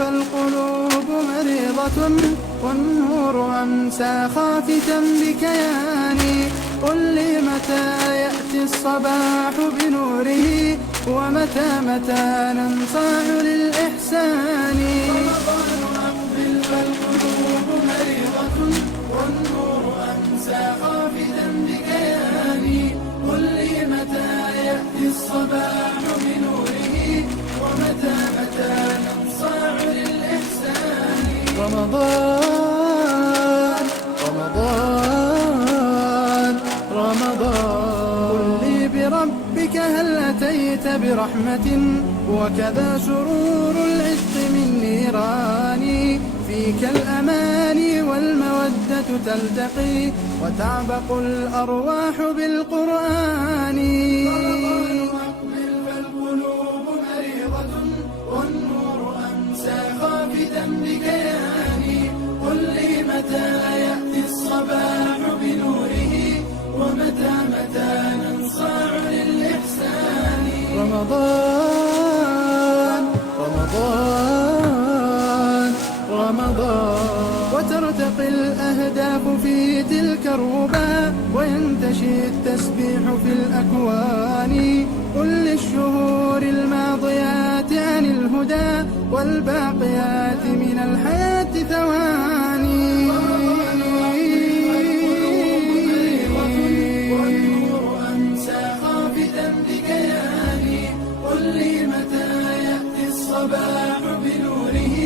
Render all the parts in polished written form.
فالقلوب مريضة والنور أمسى خافتا بكياني. قل لي متى يأتي الصباح بنوره ومتى ننصاع للإحسان. رمضان أقبل فالقلوب مريضة والنور أمسى خافتا بكياني. قل لي متى يأتي الصباح بنوره ومتى ننصاع للإحسان. رمضان رمضان رمضان، قل لي بربك هل أتيت برحمة وكذا سرور العتق من نيران. فيك الأماني والمودة تلتقي وتعبق الأرواح بالقرآن. رمضان أقبل فالقلوب مريضة والنور أمسى خافتا بكياني. قل لي متى يأتي الصباح بنوره ومتى ننصاع للإحسان. رمضان رمضان رمضان، وترتقي الأهداف في تلك الربا وينتشي التسبيح في الأكوان. قل للشهور الماضيات عن الهدى والباقيات من الحياة ثواني. والنور أمسى خافتا بكياني. قل لي متى يأتي الصباح بنوره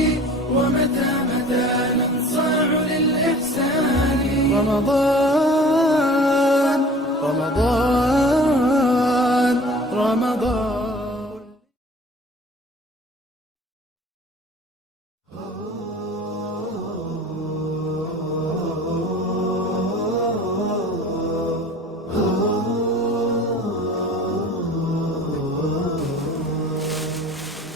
ومتى ننصاع للإحسان. رمضان رمضان رمضان.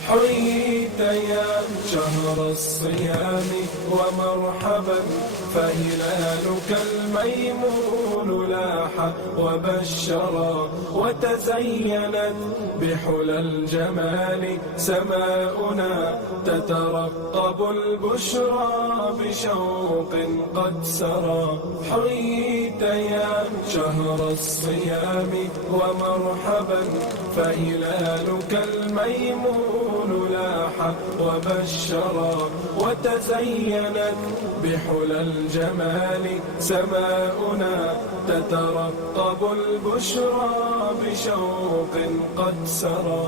حييت يا شهر الصيام ومرحبا، فهلالك الميمون لاح وبشرا، وتزينت بحلى الجمال سماؤنا، تترقب البشرى بشوق قد سرى. حييت يا شهر الصيام ومرحبا، فهلالك الميمون لاح وبشرا، وتزينت بحلى الجمال سماؤنا، تترقب البشرى بشوق قد سرى.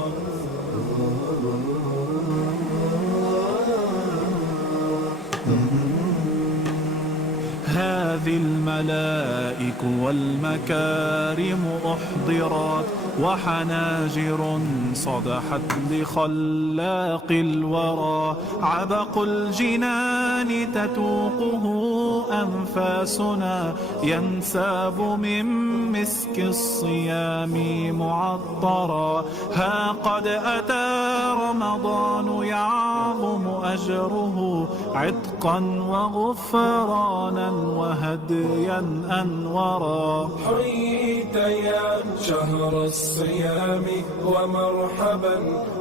هذه الملائك والمكارم أحضرت، وحناجر صدحت لخلاق الورى. عبق الجنان تتوقه أنفاسنا، ينساب من مسك الصيام معطرا. ها قد أتى رمضان يعظم أجره، عتقا وغفرانا وهديا أنورا. حييت يا شهر الصيام ومرحبا،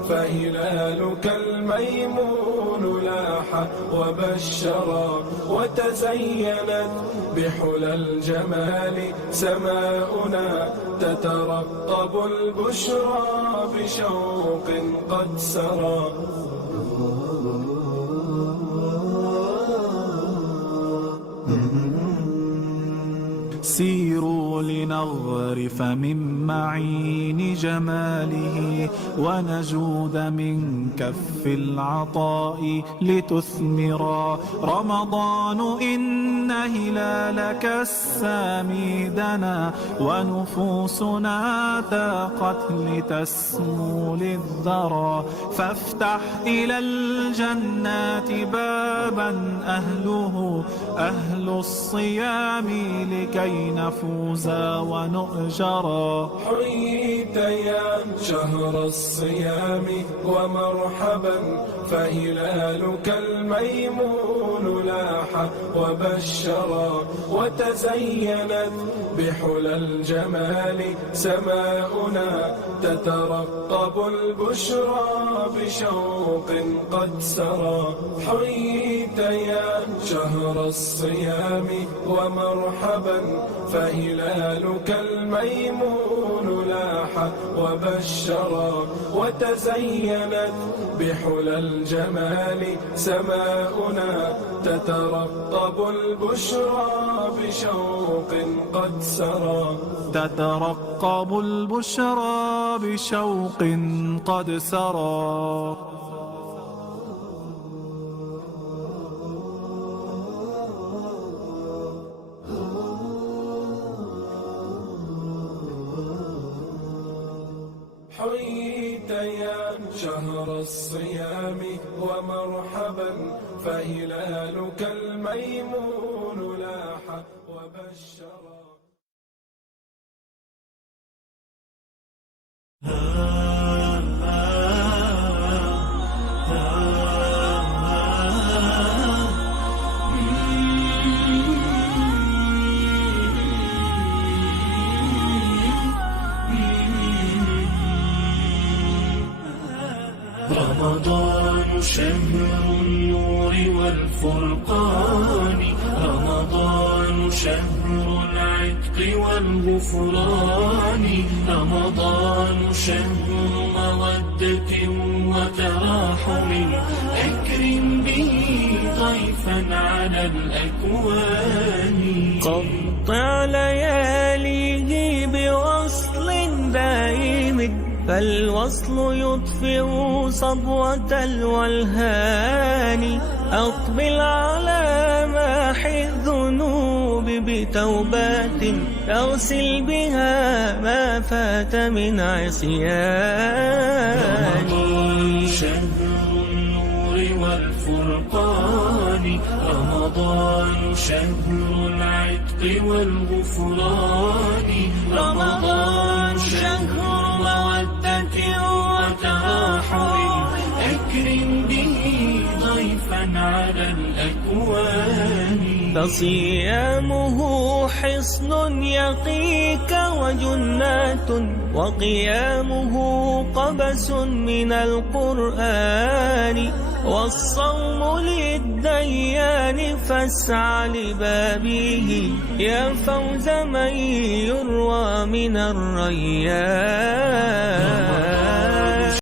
فهلالك الميمون لاح وبشرا، وتزينت بحلى الجمال سماؤنا، تترقب البشرى بشوق قد سرى. سيروا لنغرف من معين جماله، ونجود من كف العطاء لتثمرا. رمضان إن هلالك السامي دنا، ونفوسنا تاقت لتسمو للذرى. فافتح إلى الجنات بابا أهله أهل الصيام، لكي نفوز ونؤجرا. حييت يا شهر الصيام ومرحبا، فهلالك الميمون لاح وبشرا، وتزينت بحلى الجمال سماؤنا، تترقب البشرى بشوق قد سرى. حييت يا شهر الصيام ومرحبا، فهلالك الميمون لاح وبشرا، وتزينت بحلى الجمال سماؤنا، تترقب البشرى بشوق قد سرى. تترقب البشرى بشوق قد سرى. حييت يا شهر الصيام ومرحبا، فهلالك الميمون لاح وبشرا. رمضان شهر النور والفرقان، رمضان شهر العتق والغفران، رمضان شهر مودة وتراحم، أكرم به ضيفا على الأكوان. قطع لياليه بوصل دائم، فالوصل يطفئ صبوة الولهان. أقبل على ماحي الذنوب بتوبات، تغسل بها ما فات من عصيان. رمضان شهر النور والفرقان، رمضان شهر العتق والغفران، رمضان شهر مودة وتراحم، أكرم به ضيفا على الأكوان. فصيامه حصن يقيك وجنات، وقيامه قبس من القرآن. والصوم للديان فاسع لبابه، يا فوز من يروى من الريان.